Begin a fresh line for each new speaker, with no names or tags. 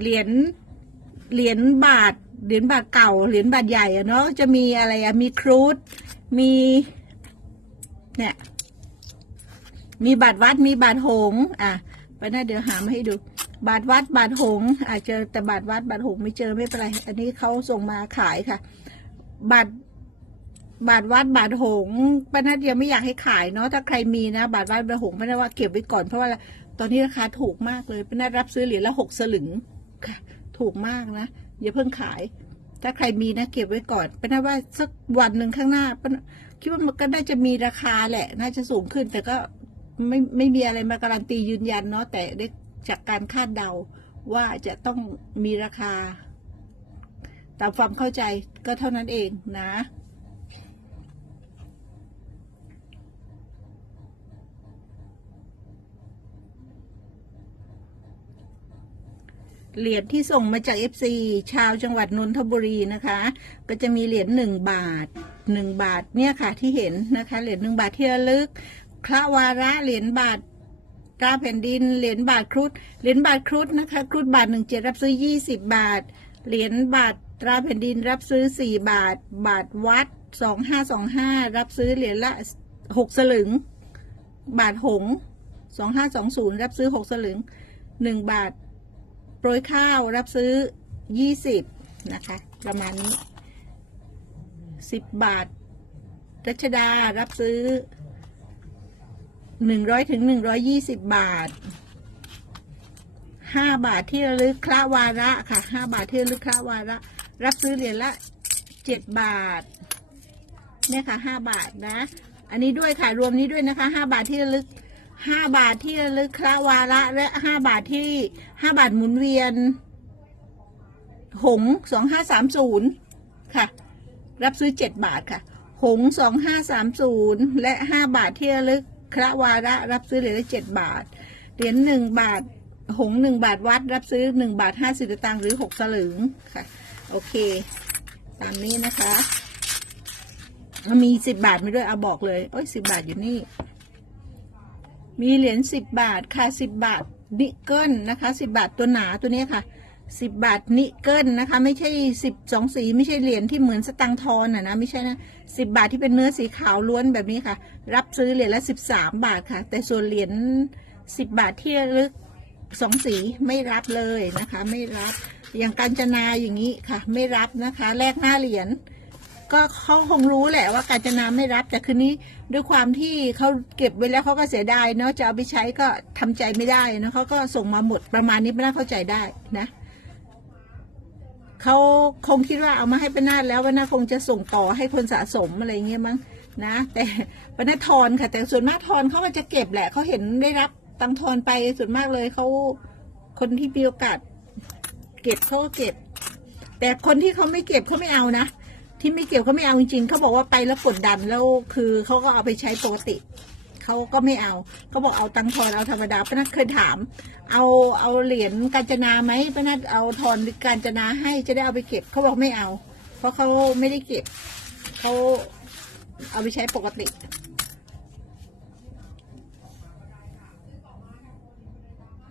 เหรียญเหรียญบาทเหรียญบาทเก่าเหรียญบาทใหญ่อะเนาะจะมีอะไรอะมีครูดมีเนี่ยมีบาทวัดมีบาทหงอะไปน้าเดี๋ยวหามาให้ดู บาทวัดบาทหงอาจจะแต่บาทวัดบาทหงไม่เจอไม่เป็นไร อันนี้เขาส่งมาขายค่ะ บาทบาทวัดบาทหงป้านัดยังไม่อยากให้ขายเนาะถ้าใครมีนะ บาทวัดบาทหงส์ไม่ได้ว่าเก็บไว้ก่อนเพราะว่าตอนนี้ราคาถูกมากเลยป้านัดรับซื้อเหรียญละหกสลึง ถูกมากนะ อย่าเพิ่งขาย ถ้าใครมีนะเก็บไว้ก่อนเป้านว่าสักวันหนึ่งข้างหน้าคิดว่ามันก็น่าจะมีราคาแหละ น่าจะสูงขึ้น แต่ก็ไม่ไม่มีอะไรมาการันตียืนยันเนาะแต่ได้จากการคาดเดาว่าจะต้องมีราคา ตามความเข้าใจก็เท่านั้นเองนะ เหรียญที่ส่งมาจาก FC ชาวจังหวัดนนทบุรีนะคะ ก็จะมีเหรียญหนึ่งบาทหนึ่งบาทเนี่ยค่ะที่เห็นนะคะเหรียญหนึ่งบาทที่ระลึกคระวาระเหรียญบาทตราแผ่นดินเหรียญบาทครุฑเหรียญบาทครุฑนะคะครุฑบาทหนึ่งเจ็ดรับซื้อยี่สิบบาท เหรียญบาทตราแผ่นดินรับซื้อสี่บาท บาทวัดสองห้าสองห้ารับซื้อเหรียญละหกสลึง บาทหงสองห้าสองศูนย์รับซื้อหกสลึงหนึ่งบาท โปรยข้าวรับซื้อยี่สิบนะคะ ประมาณนี้สิบาท รัชดารับซื้อหนึ่งร้อยถึงหนึ่งร้อยี่สิบาทห้าบาทที่ระลึกคระวาระค่ะห้าบาทที่ระลึกคระวาระ รับซื้อเหรียญละเจ็ดบาท เนี่ยค่ะห้าบาทนะ อันนี้ด้วยค่ะ รวมนี้ด้วยนะคะห้าบาทที่ระลึก ห้าบาทที่ระลึกคระวาระและห้าบาทที่ห้าบาทหมุนเวียน หงสองห้าสามศูนย์ค่ะ รับซื้อเจ็ดบาทค่ะ หงสองห้าสามศูนย์และห้าบาทที่ระลึกคระวาระ รับซื้อเหรียญละเจ็ดบาท เหรียญหนึ่งบาท หงหนึ่งบาทวัด รับซื้อหนึ่งบาทห้าสิบตังค์หรือหกสลึงค่ะ โอเค ตามนี้นะคะ มีสิบบาทไม่ด้วยเอาบอกเลย โอ้ยสิบบาทอยู่นี่ มีเหรียญสิบบาทค่ะสิบบาทนิกเกิลนะคะสิบบาทตัวหนาตัวนี้ค่ะสิบบาทนิกเกิลนะคะ ไม่ใช่สิบสองสีไม่ใช่เหรียญที่เหมือนสตังทอนอะนะไม่ใช่นะสิบบาทที่เป็นเนื้อสีขาวล้วนแบบนี้ค่ะ รับซื้อเหรียญละสิบสามบาทค่ะ แต่ส่วนเหรียญสิบบาทที่ลึกสองสีไม่รับเลยนะคะ ไม่รับอย่างการจนาอย่างนี้ค่ะ ไม่รับนะคะแลกหน้าเหรียญ ก็เขาคงรู้แหละว่ากาญจนาไม่รับ แต่คืนนี้ด้วยความที่เขาเก็บไว้แล้วเขาก็เสียดายเนาะจะเอาไปใช้ก็ทำใจไม่ได้นะเขาก็ส่งมาหมดประมาณนี้ไม่น่าเข้าใจได้นะเขาคงคิดว่าเอามาให้ป้านาดแล้วป้านาคงจะส่งต่อให้คนสะสมอะไรเงี้ยมั้งนะ แต่ป้านาทอนค่ะ แต่ส่วนมากทอนเขาก็จะเก็บแหละเขาเห็นได้รับตังทอนไปส่วนมากเลยเขาคนที่มีโอกาสเก็บเขาก็เก็บ แต่คนที่เขาไม่เก็บเขาไม่เอานะ ที่ไม่เกี่ยวเขาไม่เอาจริงๆเขาบอกว่าไปแล้วกดดันแล้วคือเขาก็เอาไปใช้ปกติเขาก็ไม่เอาเขาบอกเอาตังทอนเอาธรรมดาป้านัทเคยถาม เอาเอาเหรียญกาญจนาไหมป้านัทเอาทอนกาญจนาให้จะได้เอาไปเก็บเขาบอกไม่เอา เพราะเขาไม่ได้เก็บเขาเอาไปใช้ปกติ